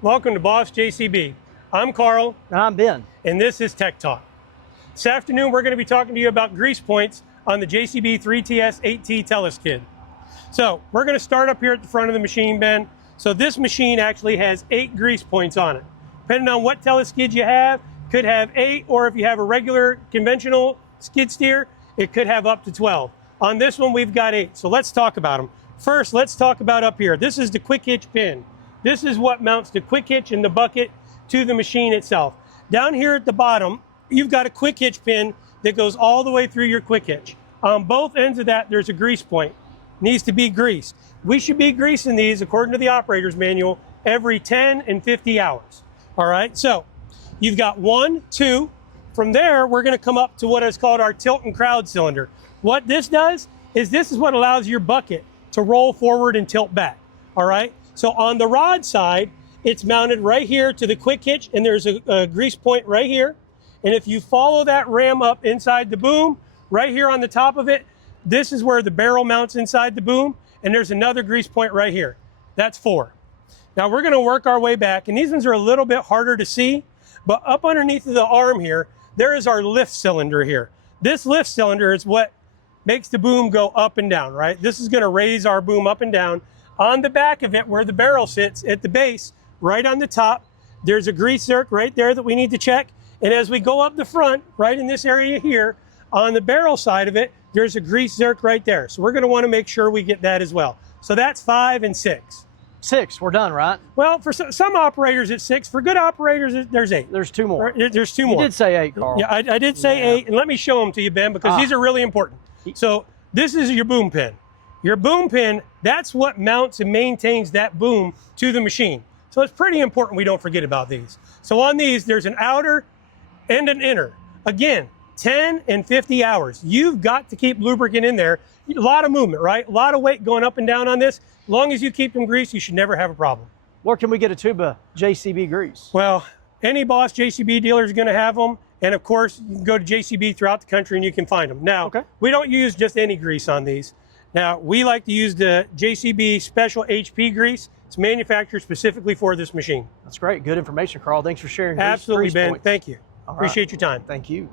Welcome to Boss JCB. I'm Carl. And I'm Ben. And this is Tech Talk. This afternoon, we're going to be talking to you about grease points on the JCB 3TS 8T Teleskid. So we're going to start up here at the front of the machine, Ben. So this machine actually has 8 grease points on it. Depending on what teleskid you have, could have 8, or if you have a regular conventional skid steer, it could have up to 12. On this one, we've got 8. So let's talk about them. First, let's talk about up here. This is the quick hitch pin. This is what mounts the quick hitch and the bucket to the machine itself. Down here at the bottom, you've got a quick hitch pin that goes all the way through your quick hitch. On both ends of that, there's a grease point. Needs to be greased. We should be greasing these, according to the operator's manual, every 10 and 50 hours. All right, so you've got 1, 2. From there, we're gonna come up to what is called our tilt and crowd cylinder. What this does is this is what allows your bucket to roll forward and tilt back, all right? So on the rod side, it's mounted right here to the quick hitch, and there's a grease point right here. And if you follow that ram up inside the boom, right here on the top of it, this is where the barrel mounts inside the boom, and there's another grease point right here. That's 4. Now we're gonna work our way back, and these ones are a little bit harder to see, but up underneath the arm here, there is our lift cylinder here. This lift cylinder is what makes the boom go up and down, right? This is gonna raise our boom up and down. On the back of it, where the barrel sits at the base, right on the top, there's a grease zerk right there that we need to check. And as we go up the front, right in this area here, on the barrel side of it, there's a grease zerk right there. So we're gonna wanna make sure we get that as well. So that's 5 and 6. 6, we're done, right? Well, for some operators it's 6. For good operators, there's 8. There's 2 more. There's 2 more. You did say 8, Carl. Yeah, I did say 8, and let me show them to you, Ben, because these are really important. So this is your boom pin. Your boom pin, that's what mounts and maintains that boom to the machine. So it's pretty important we don't forget about these. So on these, there's an outer and an inner. Again, 10 and 50 hours. You've got to keep lubricant in there. A lot of movement, right? A lot of weight going up and down on this. As long as you keep them greased, you should never have a problem. Where can we get a tube of JCB grease? Well, any Boss JCB dealer is going to have them. And of course, you can go to JCB throughout the country and you can find them. Now, we don't use just any grease on these. Now, we like to use the JCB Special HP grease. It's manufactured specifically for this machine. That's great. Good information, Carl. Thanks for sharing. Absolutely, Ben. Points. Thank you. All Appreciate right. your time. Thank you.